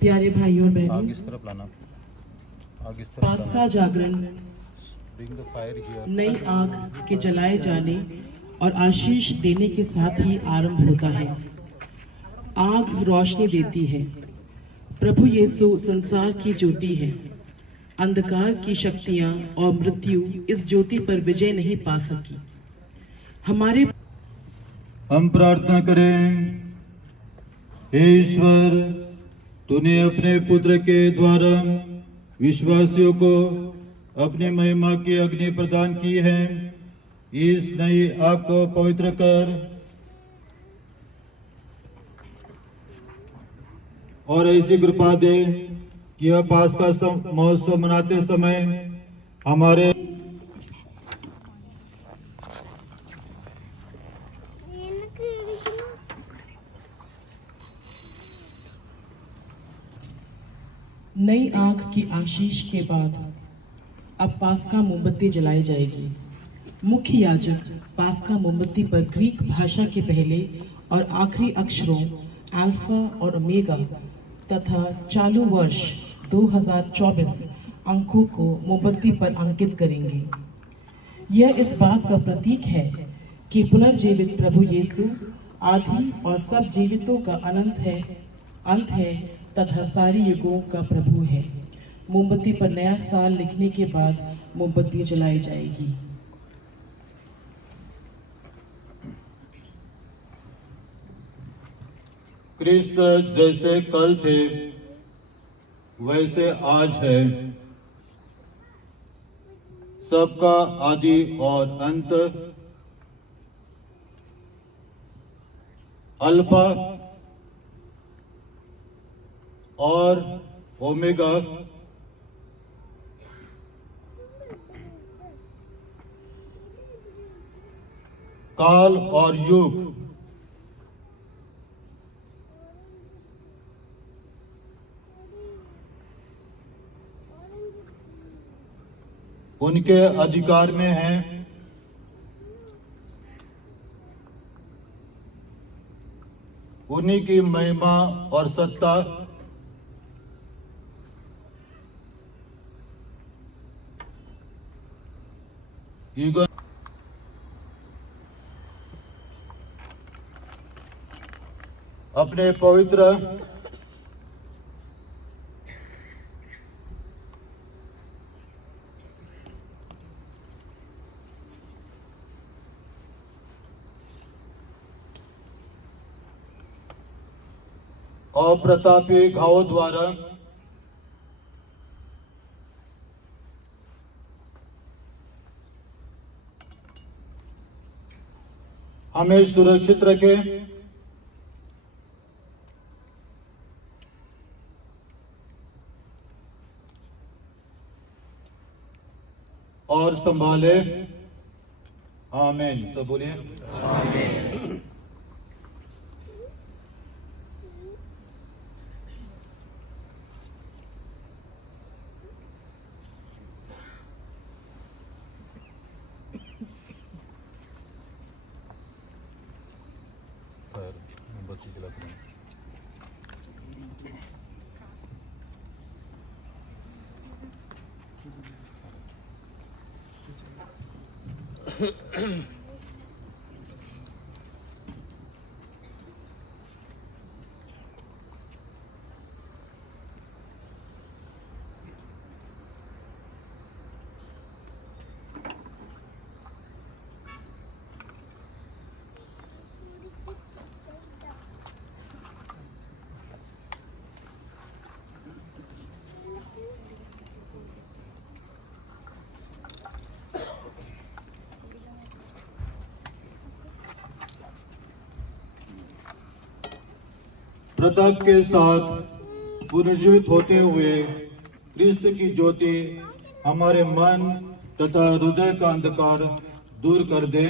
प्यारे भाइयों और बहनों, आगे इस तरफ लाना, आगे इस तरफ पास्का जागरण Bring the fire here. नई आग के जलाए जाने और आशीष देने के साथ ही आरंभ होता है। आग रोशनी देती है। प्रभु यीशु संसार की ज्योति है। अंधकार की शक्तियां और मृत्यु इस ज्योति पर विजय नहीं पा सकी। हम प्रार्थना करें। हे ईश्वर, तूने अपने पुत्र के द्वारा विश्वासियों को अपनी महिमा की अग्नि प्रदान की है। इस नई आग को पवित्र कर और ऐसी कृपा दे कि यह पास्का महोत्सव मनाते समय हमारे नई आग की आशीष के बाद अब पास्का मोमबत्ती जलाई जाएगी। मुख्य याजक पास्का मोमबत्ती पर ग्रीक भाषा के पहले और आखिरी अक्षरों अल्फा और ओमेगा तथा चालू वर्ष 2024 अंकों को मोमबत्ती पर अंकित करेंगे। यह इस बात का प्रतीक है कि पुनर्जीवित प्रभु यीशु आदि और सब जीवितों का अंत है तथा सारी युगों का प्रभु है। मोमबत्ती पर नया साल लिखने के बाद मोमबत्ती जलाई जाएगी। क्रिस्त जैसे कल थे वैसे आज है, सबका आदि और अंत, अल्फा और ओमेगा, काल और युग, उनके अधिकार में है। उन्हीं की महिमा और सत्ता युग अपने पवित्र अप्रतापी घावों द्वारा हमें सुरक्षित रखे और संभाले। आमीन। सब बोलिए आमीन। Fire, मोमबत्ती जलाते हैं। प्रताप के साथ पुनर्जीवित होते हुए क्रिस्त की ज्योति हमारे मन तथा हृदय का अंधकार दूर कर दे।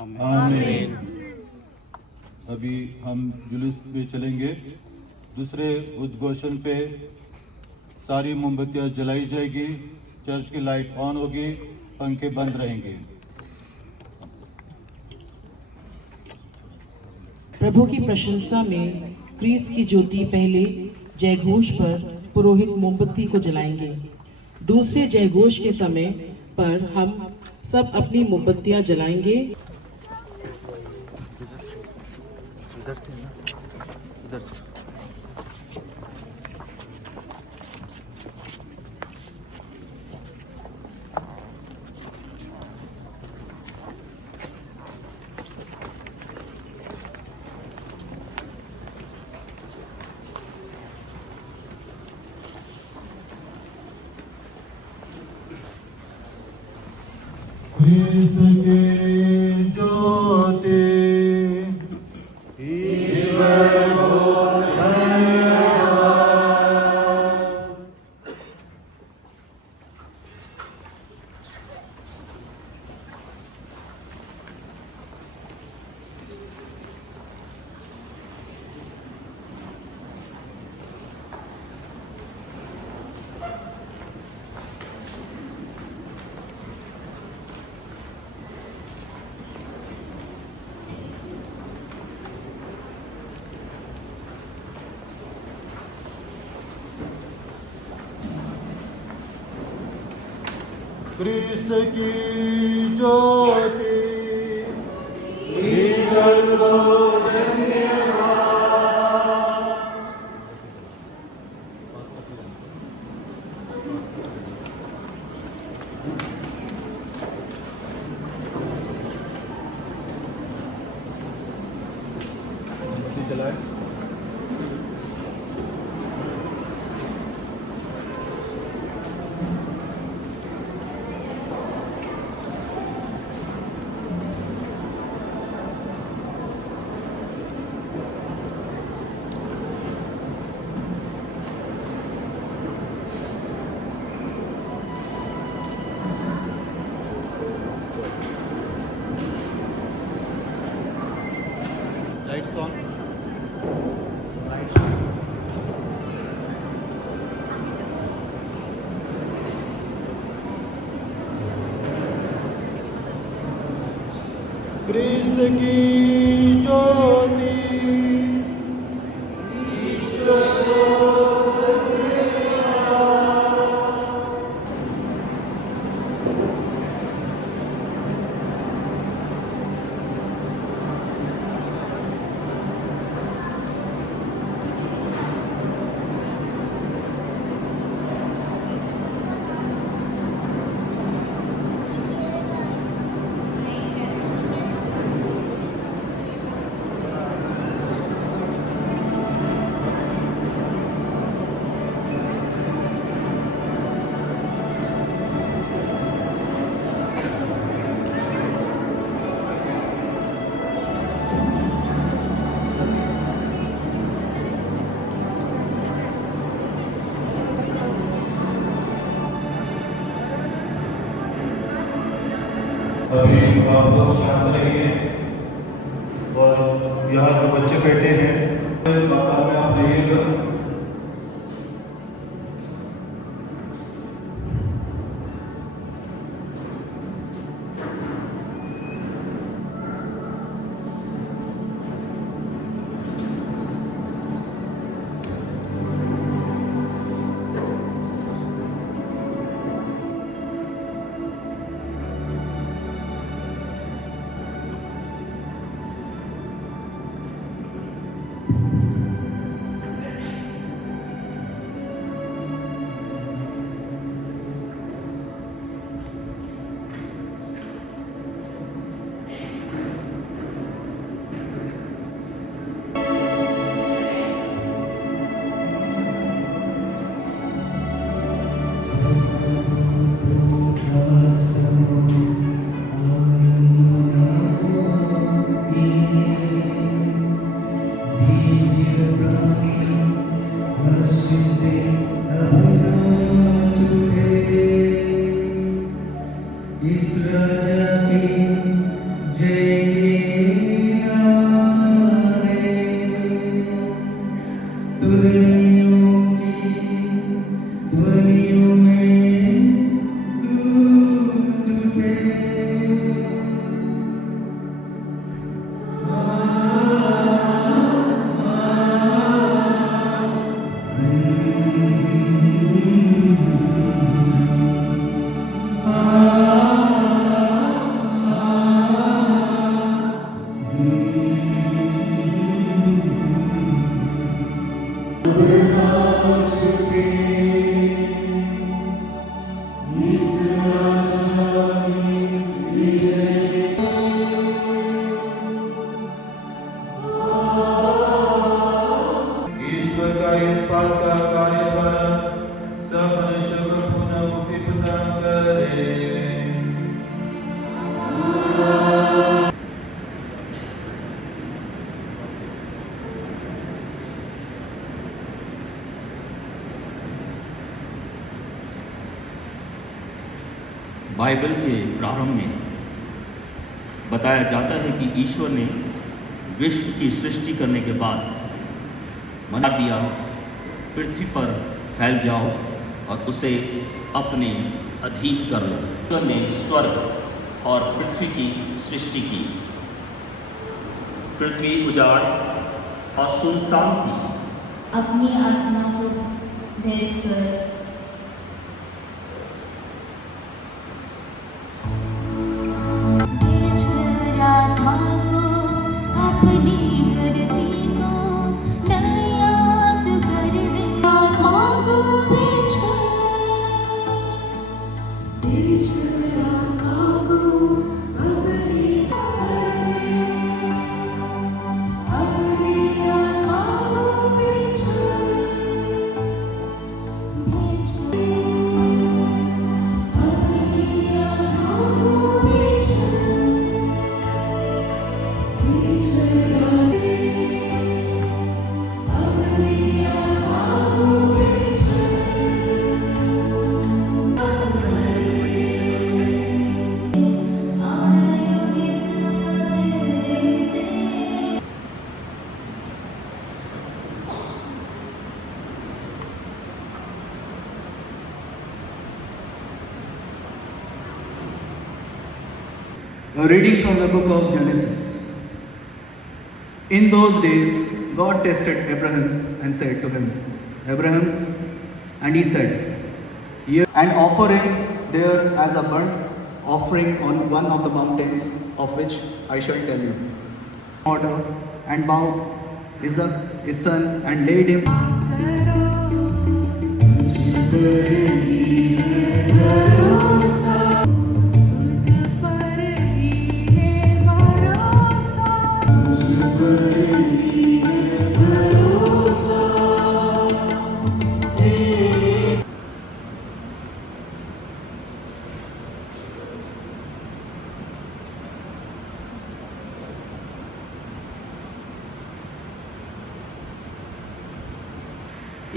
आमीन। अभी हम जुलूस में चलेंगे। दूसरे उद्घोषण पे सारी मोमबत्तियां जलाई जाएगी, चर्च की लाइट ऑन होगी, पंखे बंद रहेंगे। प्रभु की प्रशंसा में क्रिस्त की ज्योति पहले जयघोष पर पुरोहित मोमबत्ती को जलाएंगे। दूसरे जयघोष के समय पर हम सब अपनी मोमबत्तियां जलाएंगे। इधर से ना, इधर से। क्रिस्त की ज्योति ईश्वर को धन्यवाद। क्रिस्त की ज्योति ईश्वर को धन्यवाद। जलाए। Lights on. क्रिस्त की ज्योति ईश्वर को धन्यवाद। अभी आप लोग शांत रहिए और यहाँ जो बच्चे बैठे हैं माता में आप रहिएगा। इस राजा की जय के नारे ध्वनियों की ध्वनियों में गूंज उठे। ईश्वर का इस पास का कार्य द्वारा सब मनुष्यों को पुनः मुक्ति प्रदान करे। बाइबल के प्रारंभ में बताया जाता है कि ईश्वर ने विश्व की सृष्टि करने के बाद मना दिया, पृथ्वी पर फैल जाओ और उसे अपने अधीन कर लो। ईश्वर ने स्वर्ग और पृथ्वी की सृष्टि की। पृथ्वी उजाड़ और सुनसान थी। अपनी आत्मा को भेजकर आत्मा को अपनी धरती को नयात कर दे। आत्मा को भेजकर आत्मा को अपनी आत्मा को भेजकर A reading from the book of Genesis. In those days, God tested Abraham and said to him, Abraham, and he said, "Here and offer him there as a burnt offering on one of the mountains of which I shall tell you." Order and bowed Isaac his son and laid him.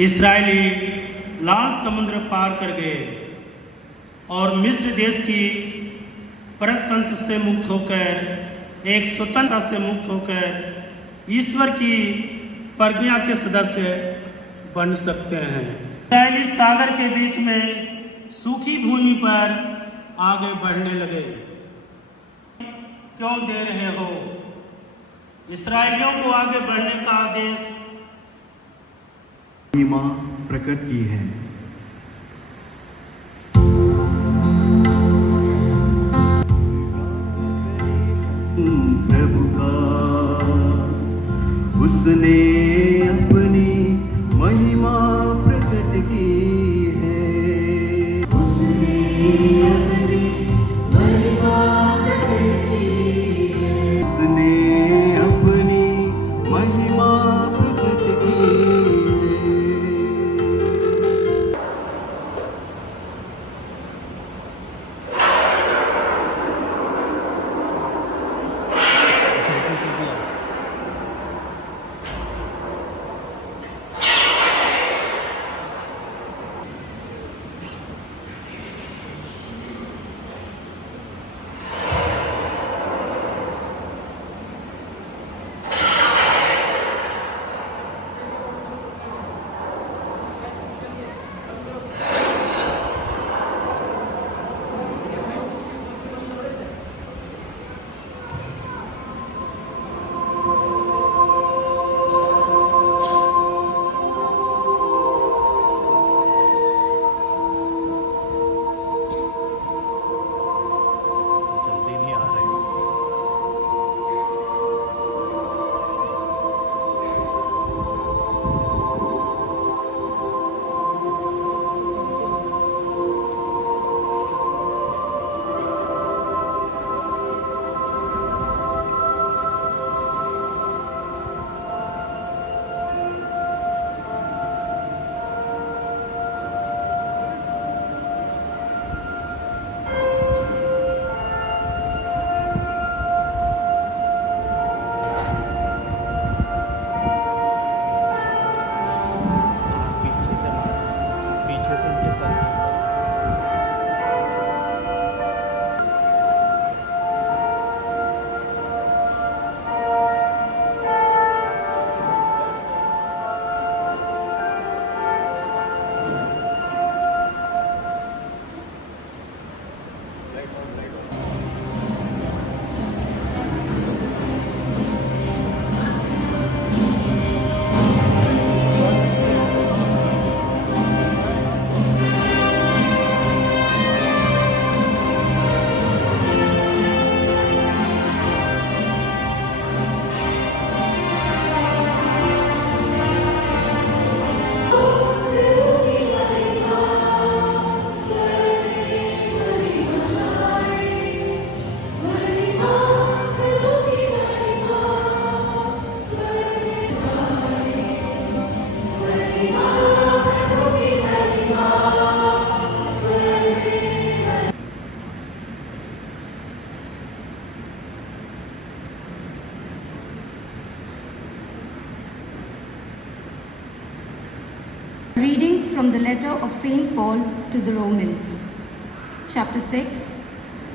इस्राएली लाल समुद्र पार कर गए और मिस्र देश की परतंत्र से मुक्त होकर एक स्वतंत्रता से मुक्त होकर ईश्वर की प्रज्ञा के सदस्य बन सकते हैं। इस्राएली सागर के बीच में सूखी भूमि पर आगे बढ़ने लगे। क्यों दे रहे हो? इस्राएलियों को आगे बढ़ने का आदेश महिमा प्रकट की है। प्रभु का उसने अपनी महिमा प्रकट की है। उसने अपनी महिमा प्रकट की है। उसने अपनी महिमा प्रकट की है। from the letter of St. Paul to the Romans, chapter 6,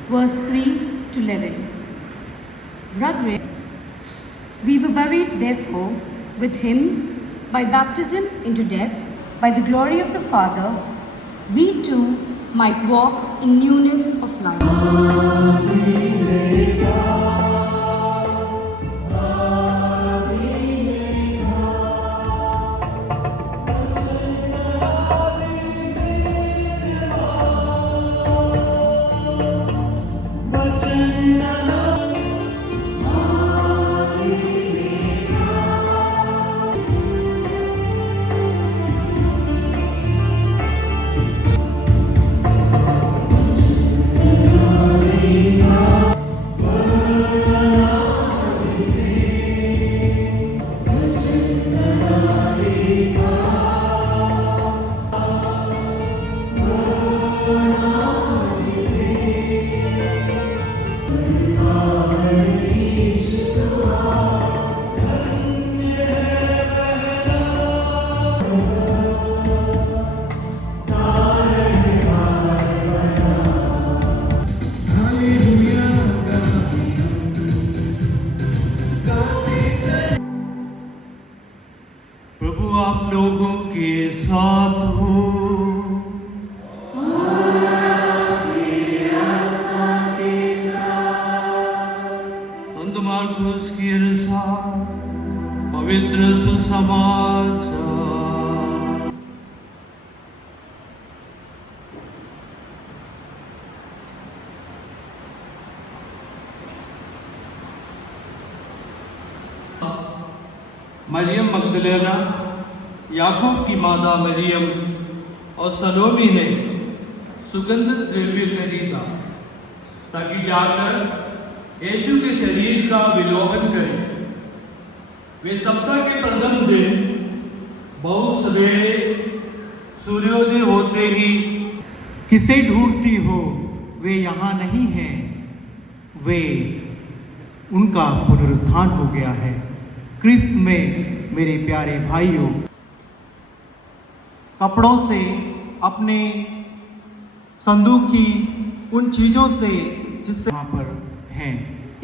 verse 3 to 11. Brethren, we were buried therefore with him by baptism into death, by the glory of the Father, we too might walk in newness of life. प्रभु आप लोगों के साथ हो। संत मार्कुस के अनुसार पवित्र सुसमाचार। Maryam Magdalena, याकूब की माता मरियम और सलोमी ने सुगंधित द्रव्य खरीदा ताकि जाकर यीशु के शरीर का विलोकन करें। वे सप्ताह के प्रथम दिन बहुत सवेरे सूर्योदय होते ही किसे ढूंढती हो, वे यहाँ नहीं हैं, वे उनका पुनरुत्थान हो गया है। क्रिस्त में मेरे प्यारे भाइयों, कपड़ों से, अपने संदूक की उन चीज़ों से जिससे यहाँ पर हैं,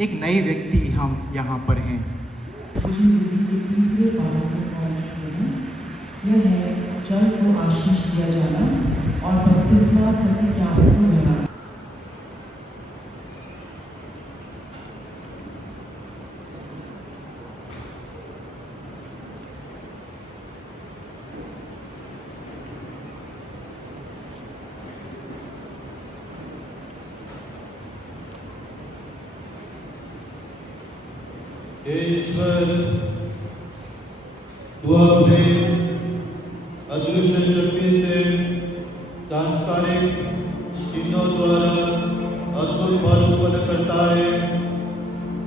एक नए व्यक्ति हम यहाँ पर हैं। पूजन विधि के तीसरे पाठ में पहुंच चुके हैं। यह है जल को आशीष दिया जाना और बपतिस्मा प्रतिज्ञापन को दोहराना। हे ईश्वर, तू अपने अदृश्य शक्ति से सांस्कारिक चिन्हों द्वारा अद्भुत फल उत्पन्न करता है।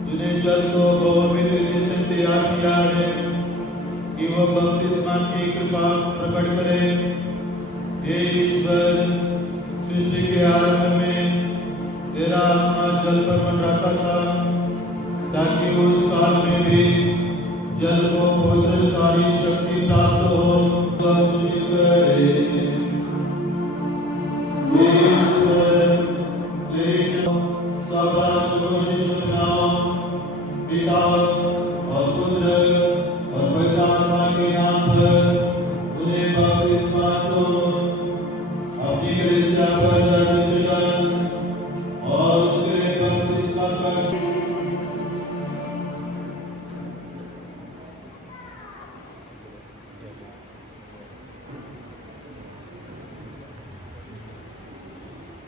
तूने जल को पवित्र रीति से तैयार किया है कि वह बपतिस्मा की कृपा प्रकट करे। हे ईश्वर, सृष्टि के आरंभ में तेरा आत्मा जल पर मंडराता था ताकि उस काल में भी जल को पवित्रकारी शक्ति प्राप्त हो। पिता और पुत्र और पवित्र आत्मा के नाम पर उन्हें बपतिस्मा दो। अपनी कलीसिया पर जल और उसके बपतिस्मा का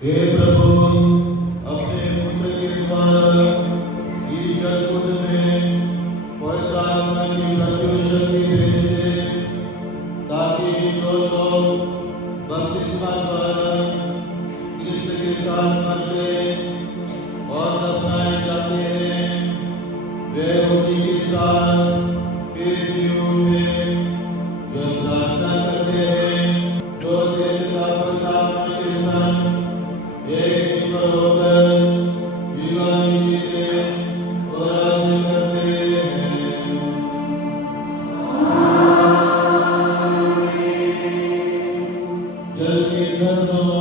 हे प्रभु, अपने पुत्र के द्वारा इस जल कुंड में पवित्र आत्मा की प्रचुर शक्ति भेज दे, ताकि जो लोग बपतिस्मा द्वारा कृष्ण के साथ मरते और दफनाए जाते हैं, वे उन्हीं के साथ फिर जी उठे। जो प्रार्थना करते हैं, जो तेरे पवित्र आत्मा के साथ एक ईश्वर होकर जीवन जीते और राज्य करते हैं। जल के झरनों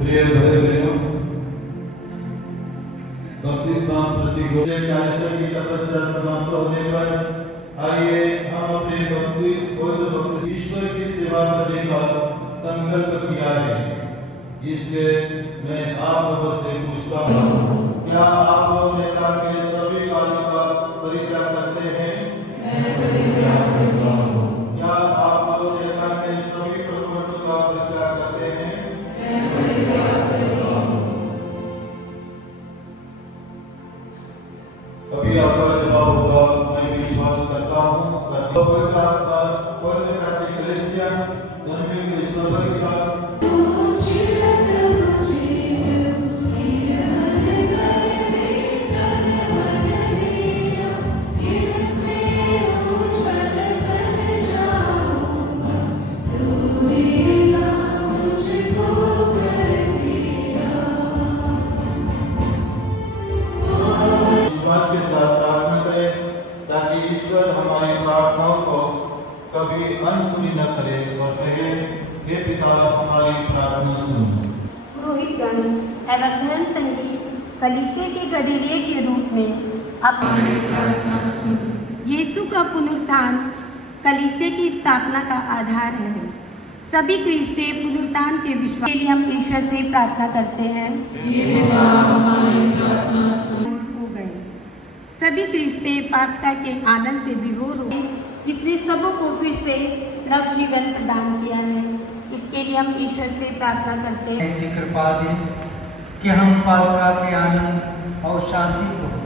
प्रिय भाई बहनों, बपतिस्मा प्रतिगोष्ठी 40 की तपस्या समाप्त होने पर आइए हम अपने भक्ति ईश्वर की सेवा करने का संकल्प किया है। इसलिए मैं आप लोगों से पूछता हूँ, क्या आप लोग शैतान के सभी कार्यों का परित्याग करते हैं? क्या आप लोग शैतान के सभी प्रलोभनों का परित्याग करते हैं? कभी आपका जवाब होगा, मैं विश्वास करता हूँ। पवित्र आत्मा, पवित्र कैथोलिक कलीसिया, धर्म के ईश्वर पिता, विश्वास के साथ प्रार्थना करें ताकि ईश्वर हमारी प्रार्थनाओं को कभी अनसुनी न करे और कहे, हे पिता हमारी प्रार्थना सुनो। पुरोहितगण एवं धर्म संगीत कलीसिया के गडेरिये के रूप में अपनी यीशु का पुनरुत्थान कलीसिया की स्थापना का आधार है। सभी क्रिस्ती पुनरुत्थान के विश्वास के लिए हम ईश्वर से प्रार्थना करते हैं। हो गए सभी क्रिस्ती पास्का के आनंद से विभोर हो, जिसने सबों को फिर से नव जीवन प्रदान किया है। इसके लिए हम ईश्वर से प्रार्थना करते हैं। ऐसी कृपा दे कि हम पास्का के आनंद और शांति को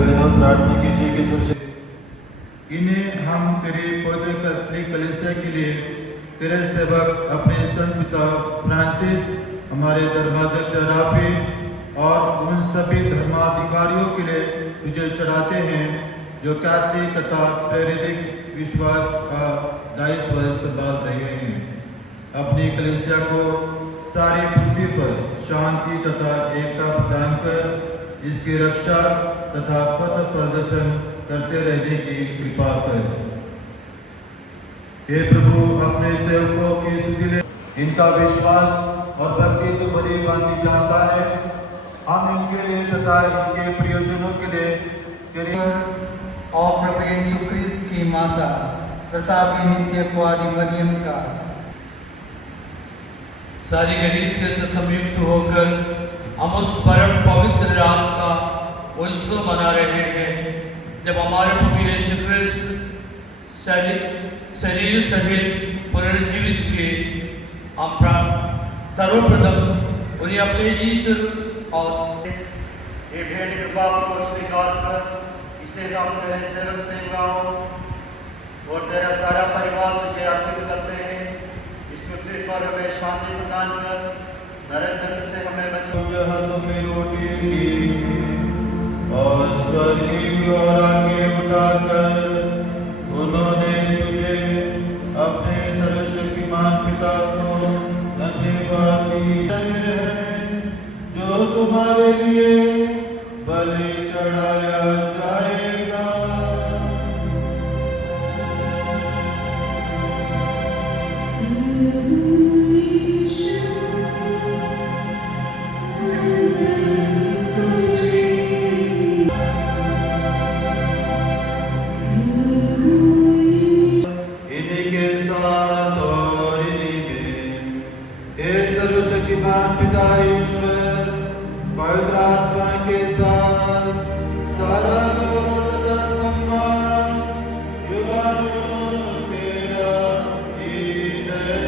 बहनों प्रार्थना कीजिए कि सबसे इन्हें हम तेरी पवित्र कैथोलिक कलीसिया के लिए तेरे सेवक अपने संत पिता फ्रांसिस, हमारे धर्माध्यक्ष राफी और उन सभी धर्माधिकारियों के लिए तुझे चढ़ाते हैं जो कैथोलिक तथा प्रेरित विश्वास का दायित्व संभाल रहे हैं। अपनी कलीसिया को सारी पृथ्वी पर शांति तथा एकता प्रदान कर इसकी रक्षा तथा पथ प्रदर्शन करते रहने की कृपा कर। हे प्रभु, अपने सेवकों की स्तुति ले, इनका विश्वास और भक्ति तो बड़ी बानी जानता है। हम इनके लिए तथा इनके प्रियजनों के लिए तेरी और प्रभु यीशु क्रिस्त की माता प्रतापी नित्य कुआरी मरियम का सारी कलीसिया से संयुक्त होकर हम उस परम पवित्र रात का उत्सव मना रहे हैं जब हमारे प्रभु यीशु क्रिस्त शरीर सहित पुनर्जीवित हुए। हम सर्वप्रथम उन्हें अपने ईश्वर और ये भेंट कृपा को स्वीकार कर इसे हम तेरे सेवक सेवकाओं और तेरा सारा परिवार तुझे अर्पित करते हैं। इस पृथ्वी पर हमें शांति प्रदान कर, नरक से हमें बचा। जहाँ तुम्हें रोटी दी और स्वर्ग की ओर आगे उठाकर उन्होंने तुझे अपने सर्वशक्तिमान पिता को धन्यवाद दिया जो तुम्हारे लिए बलि चढ़ाया जाएगा। इन्हीं के साथ और इन्हीं में एक सर्वशक्तिमान पिता ईश्वर पवित्र आत्मा के साथ सारा गौरव तथा सम्मान युगानुयुग तेरा ही है।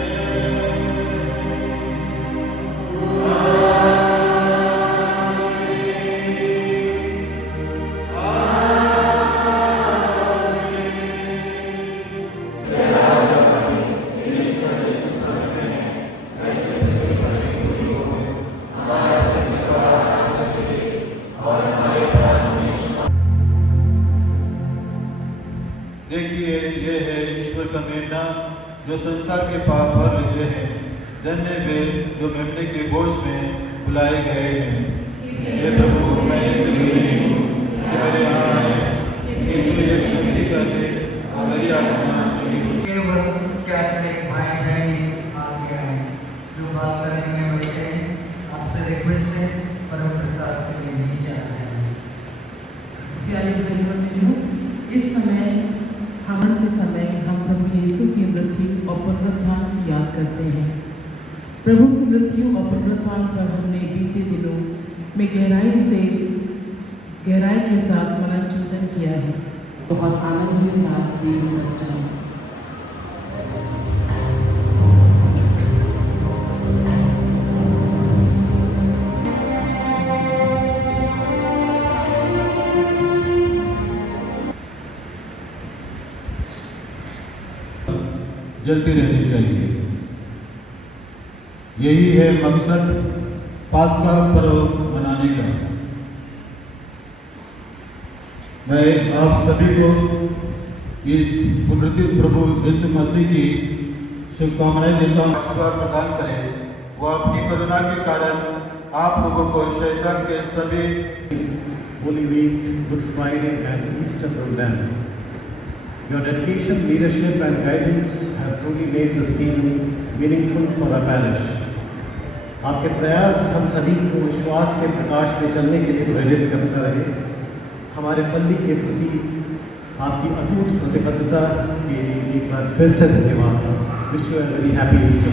देखिए, ये है ईश्वर का मेमना जो संसार के पाप भर लेते हैं। धन्य वे जो मेमने के बोझ में बुलाए गए हैं। हे प्रभु, मैं इसलिए नहीं हूँ कि मेरे यहाँ आए, किंतु एक शक्ति कर दे और मेरी आत्मा केवल कैथोलिक भाई बहन आ गया है जो बात करने में बैठे आपसे रिक्वेस्ट है परम प्रसाद के लिए नहीं जा रहे हैं। प्यारे भाई और बहनों, इस समय हवन के समय हम प्रभु यीशु की मृत्यु और पुनरुत्थान की याद करते हैं। प्रभु की मृत्यु और पुनरुत्थान पर हमने बीते दिनों में गहराई के साथ मनन चिंतन किया है। बहुत आनंद के साथ ये चर्चा जलती रहनी चाहिए। यही है मकसद पास्का पर्व मनाने का। मैं आप सभी को इस पुनरुत्थित प्रभु यीशु मसीह की शुभकामनाएं देता हूँ। आशीर्वाद प्रदान करें, वो अपनी करुणा के कारण आप लोगों को शैतान के सभी Holy Week, Good Friday and Easter program. Your dedication, leadership and guidance have truly made the season meaningful for our parish. आपके प्रयास हम सभी को विश्वास के प्रकाश में चलने के लिए प्रेरित करता रहे। हमारे पल्ली के प्रति आपकी अटूट प्रतिबद्धता के लिए एक बार फिर से धन्यवाद। Wish you a very happy Easter.